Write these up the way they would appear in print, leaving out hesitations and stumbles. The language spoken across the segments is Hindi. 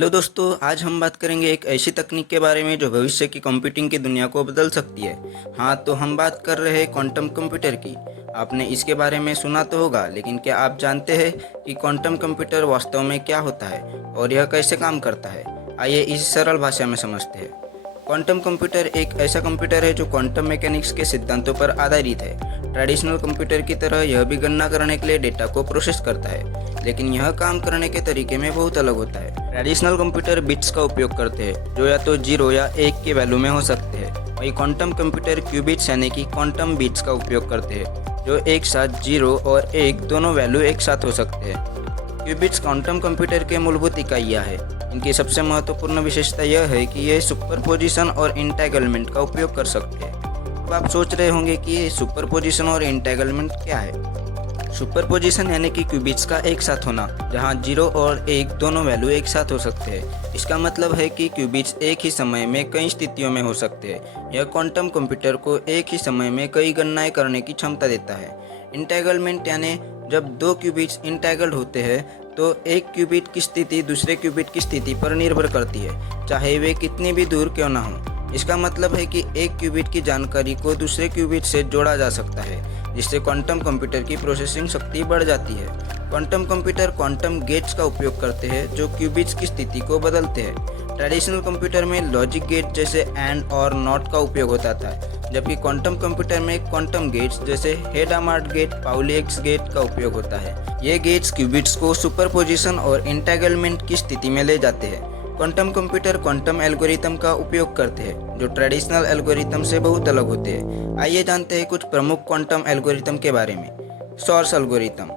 हेलो दोस्तों, आज हम बात करेंगे एक ऐसी तकनीक के बारे में जो भविष्य की कंप्यूटिंग की दुनिया को बदल सकती है। हाँ, तो हम बात कर रहे हैं क्वांटम कंप्यूटर की। आपने इसके बारे में सुना तो होगा, लेकिन क्या आप जानते हैं कि क्वांटम कंप्यूटर वास्तव में क्या होता है और यह कैसे काम करता है? आइए इस सरल भाषा में समझते हैं। क्वांटम कंप्यूटर एक ऐसा कंप्यूटर है जो क्वांटम मैकेनिक्स के सिद्धांतों पर आधारित है। ट्रेडिशनल कंप्यूटर की तरह यह भी गणना करने के लिए डेटा को प्रोसेस करता है, लेकिन यह काम करने के तरीके में बहुत अलग होता है। ट्रेडिशनल कंप्यूटर बिट्स का उपयोग करते हैं जो या तो 0 या 1 के वैल्यू में हो सकते हैं। वही क्वांटम कंप्यूटर क्यूबिट्स यानी कि क्वांटम बिट्स का उपयोग करते हैं जो एक साथ 0 और 1 दोनों वैल्यू एक साथ हो सकते हैं। क्यूबिट्स क्वांटम कंप्यूटर के मूलभूत इकाइयाँ हैं। इनकी सबसे महत्वपूर्ण विशेषता यह है कि ये सुपरपोजिशन और इंटेग्रलमेंट का उपयोग कर सकते हैं। अब आप सोच रहे होंगे कि ये सुपरपोजिशन और इंटेग्रलमेंट क्या है। सुपरपोजिशन यानी कि क्यूबिट्स का एक साथ होना, जहां 0 और 1 दोनों वैल्यू एक साथ हो सकते हैं। इसका मतलब है कि क्यूबिट्स एक ही समय में कई स्थितियों में हो सकते हैं। यह क्वांटम कंप्यूटर को एक ही समय में कई गणनाएं करने की क्षमता देता है। इंटेग्रलमेंट यानी जब दो क्यूबिट्स इंटेग्रल होते हैं तो एक क्यूबिट की स्थिति दूसरे क्यूबिट की स्थिति पर निर्भर करती है, चाहे वे कितनी भी दूर क्यों ना हो। इसका मतलब है कि एक क्यूबिट की जानकारी को दूसरे क्यूबिट से जोड़ा जा सकता है, जिससे क्वांटम कंप्यूटर की प्रोसेसिंग शक्ति बढ़ जाती है। क्वांटम कंप्यूटर क्वांटम गेट्स का उपयोग करते हैं जो क्यूबिट्स की स्थिति को बदलते हैं। ट्रेडिशनल कंप्यूटर में लॉजिक गेट जैसे एंड और नॉट का उपयोग होता था, जबकि क्वांटम कंप्यूटर में क्वांटम गेट्स जैसे हेडामार्ट गेट, पाउली एक्स गेट का उपयोग होता है। ये गेट्स क्यूबिट्स को सुपरपोजिशन और इंटेग्रलमेंट की स्थिति में ले जाते हैं। क्वांटम कंप्यूटर क्वांटम एल्गोरिथम का उपयोग करते हैं जो ट्रेडिशनल एल्गोरिथम से बहुत अलग होते हैं। आइए जानते हैं कुछ प्रमुख क्वांटम एल्गोरिथम के बारे में। सोर्स एल्गोरिथम,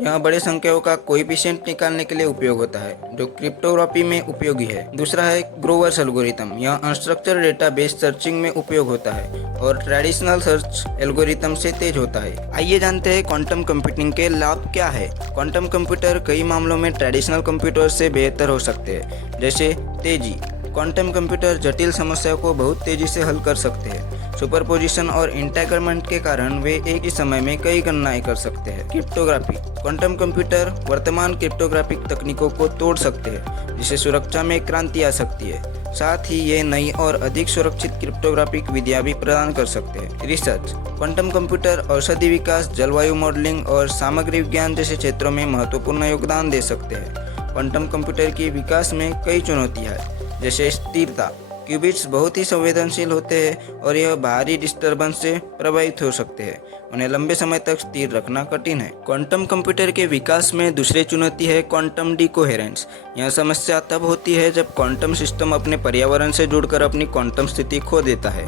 यह बड़े संख्याओं का कोएफिशिएंट निकालने के लिए उपयोग होता है जो क्रिप्टोग्राफी में उपयोगी है। दूसरा है ग्रोवर्स एल्गोरिथम, यह अनस्ट्रक्चर्ड डेटाबेस सर्चिंग में उपयोग होता है और ट्रेडिशनल सर्च एल्गोरिथम से तेज होता है। आइए जानते हैं क्वांटम कंप्यूटिंग के लाभ क्या है। क्वांटम कंप्यूटर कई मामलों में ट्रेडिशनल कंप्यूटर से बेहतर हो सकते हैं, जैसे तेजी। क्वांटम कंप्यूटर जटिल समस्याओं को बहुत तेजी से हल कर सकते हैं। सुपरपोजिशन और इंटेग्रलमेंट के कारण वे एक ही समय में कई गणनाएं कर सकते हैं। क्रिप्टोग्राफी, क्वांटम कंप्यूटर वर्तमान क्रिप्टोग्राफिक तकनीकों को तोड़ सकते हैं, जिससे सुरक्षा में क्रांति आ सकती है। साथ ही ये नई और अधिक सुरक्षित क्रिप्टोग्राफिक विधियां भी प्रदान कर सकते हैं। रिसर्च, क्वांटम कंप्यूटर औषधि विकास, जलवायु मॉडलिंग और सामग्री विज्ञान जैसे क्षेत्रों में महत्वपूर्ण योगदान दे सकते हैं। क्वांटम कंप्यूटर के विकास में कई चुनौतियां हैं, जैसे स्थिरता। क्यूबिट्स बहुत ही संवेदनशील होते हैं और यह बाहरी डिस्टर्बेंस से प्रभावित हो सकते हैं। उन्हें लंबे समय तक स्थिर रखना कठिन है। क्वांटम कंप्यूटर के विकास में दूसरी चुनौती है क्वांटम डिकोहेरेंस। यह समस्या तब होती है जब क्वांटम सिस्टम अपने पर्यावरण से जुड़कर अपनी क्वांटम स्थिति खो देता है।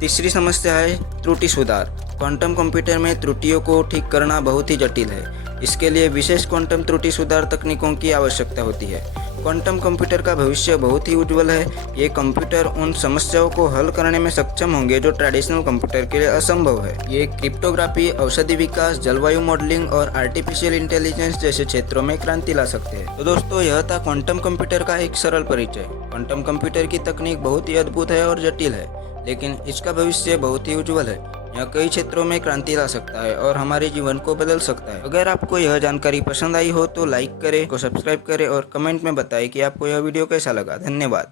तीसरी समस्या है त्रुटि सुधार। क्वांटम कंप्यूटर में त्रुटियों को ठीक करना बहुत ही जटिल है। इसके लिए विशेष क्वांटम त्रुटि सुधार तकनीकों की आवश्यकता होती है। क्वांटम कंप्यूटर का भविष्य बहुत ही उज्जवल है। ये कंप्यूटर उन समस्याओं को हल करने में सक्षम होंगे जो ट्रेडिशनल कंप्यूटर के लिए असंभव है। ये क्रिप्टोग्राफी, औषधि विकास, जलवायु मॉडलिंग और आर्टिफिशियल इंटेलिजेंस जैसे क्षेत्रों में क्रांति ला सकते हैं। तो दोस्तों, यह था क्वांटम कंप्यूटर का एक सरल परिचय। क्वांटम कंप्यूटर की तकनीक बहुत ही अद्भुत है और जटिल है, लेकिन इसका भविष्य बहुत ही उज्जवल है। यह कई क्षेत्रों में क्रांति ला सकता है और हमारे जीवन को बदल सकता है। अगर आपको यह जानकारी पसंद आई हो तो लाइक करें, को सब्सक्राइब करें और कमेंट में बताएं कि आपको यह वीडियो कैसा लगा। धन्यवाद।